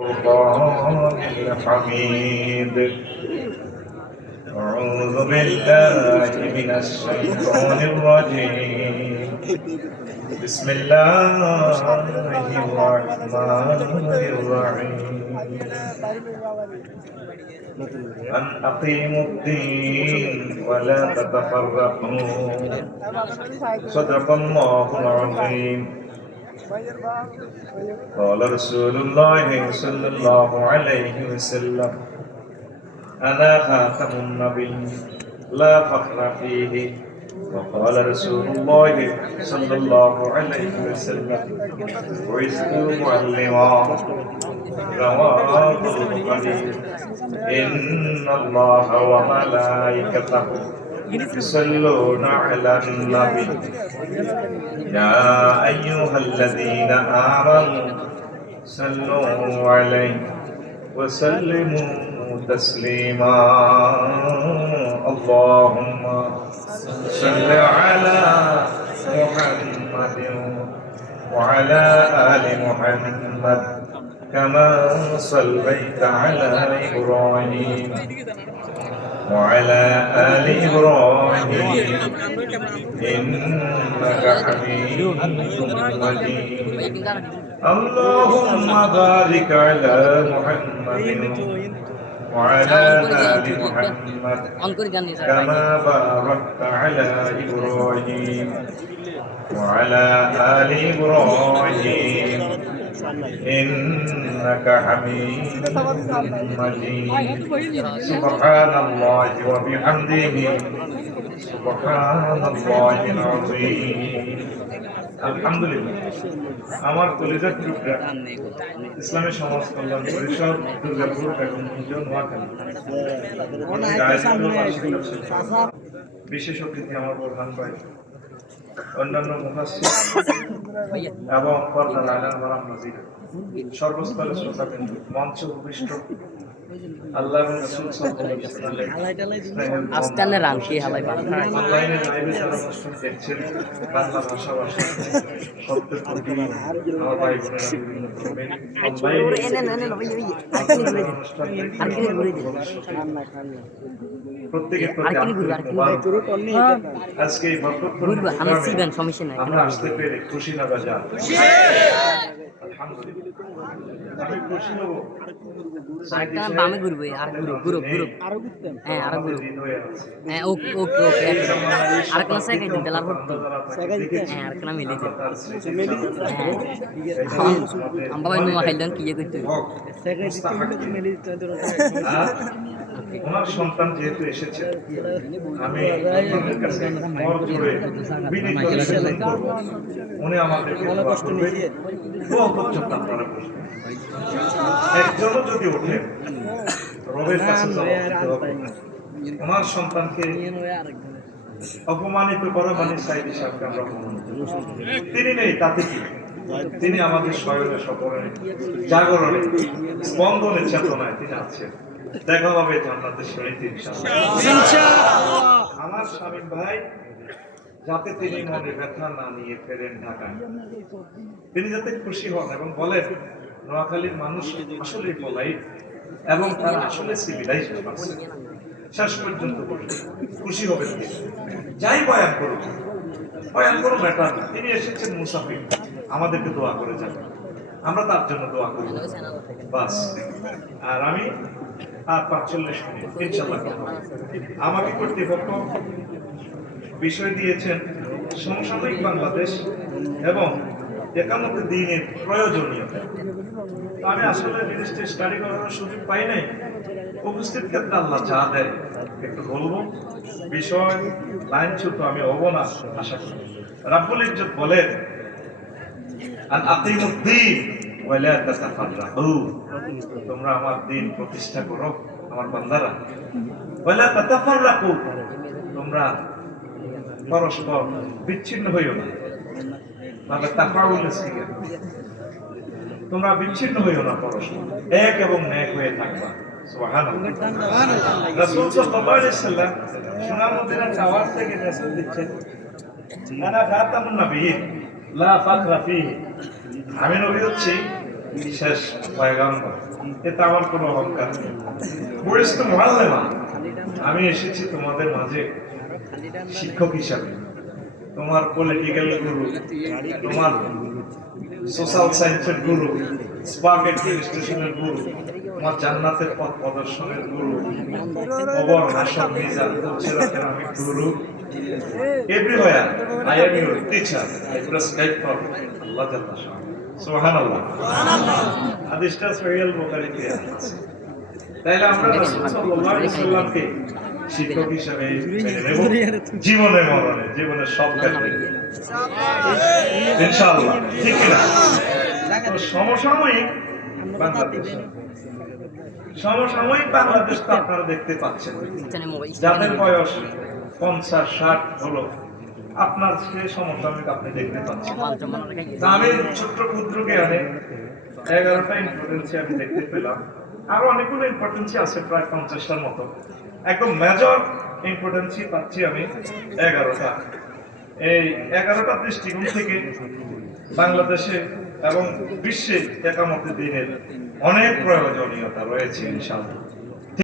القرآن الحميد أعوذ بالله من الشيطان الرجيم بسم الله الرحمن الرحيم أن أقيموا الدين ولا تتفرقوا صدق الله العظيم قال رسول الله صلى الله عليه وسلم أنا خاتم النبي لا فخر فيه وقال رسول الله صلى الله عليه وسلم بعثت معلما رواه البخاري إن الله وملائكته يصلون على النبي يا أيها الذين آمنوا صلوا عليه وسلموا تسليما اللهم صل على محمد وعلى آل محمد كما صليت على إبراهيم وعلى آل إبراهيم إنك حميد مجيد اللهم بارك على محمد وعلى آل محمد كما باركت على إبراهيم وعلى آل إبراهيم إنك حميد مجيد سبحان الله وبحمده سبحان الله العظيم আলহামদুলিল্লাহ আমার কলেজের টুকরা ইসলামী সমাজ কল্যাণ পরিষদ দুর্গাপুর এবং বিশেষ অতিথি আমার প্রধান ভাই অন্যান্য মুফাসসির এবং পর্দার আলান ওয়ারাম মসজিদ সর্বস্তরের শ্রোতাবৃন্দ মঞ্চ উপবিষ্ট আল্লাহ রাসূল সাল্লাল্লাহু আলাইহি ওয়াসাল্লাম আজকাল রামকে হালাই বাংলা অনলাইনে লাইভে যারা অনুষ্ঠান দেখছেন বাংলা ভাষাভাষী শব্দ প্রতি আমার ভাই বোনেরা বিভিন্ন ধরনের প্রত্যেকে আজকে এই আমরা আসতে পেরে খুশি না বাজা আমি খুশি হব বামে ঘুরবে আর গ্রুপ হ্যাঁ আর গ্রুপ হ্যাঁ ওকে ওকে ওকে আর কোন সাইকেল দিতে লাভ হতো হ্যাঁ আর কোন মিলে দিতে হ্যাঁ আমরা ভাই নো খাইলেন কি করতে ওনার সন্তান যেহেতু এসেছে আমি আপনাদের কাছে মত করে বিনীত নিবেদন করব উনি আমাদেরকে কষ্ট নিয়ে দোয়া পর্যন্ত আপনারা বসবেন একজনও যদি ওঠে রবের কাছে জবাব দিতে হবে ওনার সন্তানকে অপমানিত করা মানে সাইদি সাহেবকে আমরা অপমানিত তিনি নেই তাতে কি তিনি আমাদের শয়নে স্বপনে জাগরণে স্পন্দনে চেতনায় তিনি আছেন দেখা হবে জান্নাতের শরীরে ইনশাআল্লাহ আমার স্বামী ভাই যাতে তিনি মনে ব্যথা না নিয়ে ফেরেন ঢাকায় তিনি যাতে খুশি হন এবং বলেন নোয়াখালীর মানুষ আসলে পোলাইট এবং তারা আসলে সিভিলাইজড আছে শেষ পর্যন্ত খুশি হবেন যাই বয়ান করুন ম্যাটার না তিনি এসেছেন মুসাফির আমাদেরকে দোয়া করে যান আমরা তার জন্য দোয়া করি বাস আর আমি আর ৪৫ মিনিট ইনশাআল্লাহ আমাকে কর্তৃপক্ষ বিষয় দিয়েছেন সমসাময়িক বাংলাদেশ এবং একামতে দ্বীনের প্রয়োজনীয়তা আমি আসলে জিনিসটা স্টাডি করার সুযোগ পাই নাই উপস্থিত ক্ষেত্রে আল্লাহ যা দেয় একটু বলবো বিষয় লাইন ছোট আমি হবো না আশা করি রাব্বুল ইজ্জত বলেন আন আকিমুদ্দীন ওয়ালা তাতাফাররাকু তোমরা আমার দ্বীন প্রতিষ্ঠা করো আমার বান্দারা ওয়ালা তাতাফাররাকু তোমরা পরস্পর বিচ্ছিন্ন হইও না তবে তাফাউল সিগা তোমরা বিচ্ছিন্ন হইও না পরস্পর এক এবং নেক হয়ে থাকবা সুবহানাল্লাহ রাসূল সাল্লাল্লাহু আলাইহি সাল্লাম সুনাম মদিনার টাওয়ার থেকে মেসেজ দিচ্ছেন আনা খাতামুন নবিয়্যিন লা ফাখরা ফীহি আমি নবী হচ্ছি শেষ পয়গাম্বর, এতে আমার কোনো অহংকার নেই। বলিস তো মুআল্লিমা, আমি এসেছি তোমাদের মাঝে শিক্ষক হিসাবে, তোমার পলিটিক্যাল গুরু, তোমার সোশ্যাল সায়েন্সের গুরু, স্পার্ক অ্যাডমিনিস্ট্রেশনের গুরু, তোমার জান্নাতের পথ প্রদর্শনের গুরু, কবর হাসর মিজান সিরাতের আমি গুরু। Everywhere I am your teacher, I prescribe for আল্লাহ জাল্লা শাহ। সুবহানাল্লাহ। হাদিসটা সহিহ বুখারীতে আছে। তাইলে আমরা রাসূল সাল্লাল্লাহু আলাইহি ওয়াসাল্লামকে শিক্ষক হিসেবে মেনে নেব জীবনে মরণে, জীবনের সব ক্ষেত্রে ইনশাআল্লাহ, ঠিক না? তো সমসাময়িক বাংলাদেশ, সমসাময়িক বাংলাদেশ তো আপনারা দেখতে পাচ্ছেন, যাদের বয়স 50-60 হলো, আপনার সেই সমসাময়িক আপনি দেখতে পাচ্ছেন। তা আমি ছোট্ট ক্ষুদ্র জ্ঞানে 11টা ইম্পর্টেন্সি আমি দেখতে পেলাম, আরো অনেকগুলো ইম্পর্টেন্সি আছে, প্রায় 50টার মতো। একদম মেজর ইম্পর্টেন্সি পাচ্ছি আমি 11টা। এই 11টা দৃষ্টিকোণ থেকে বাংলাদেশে এবং বিশ্বে একামতে দ্বীনের অনেক প্রয়োজনীয়তা রয়েছে ইনশাআল্লাহ।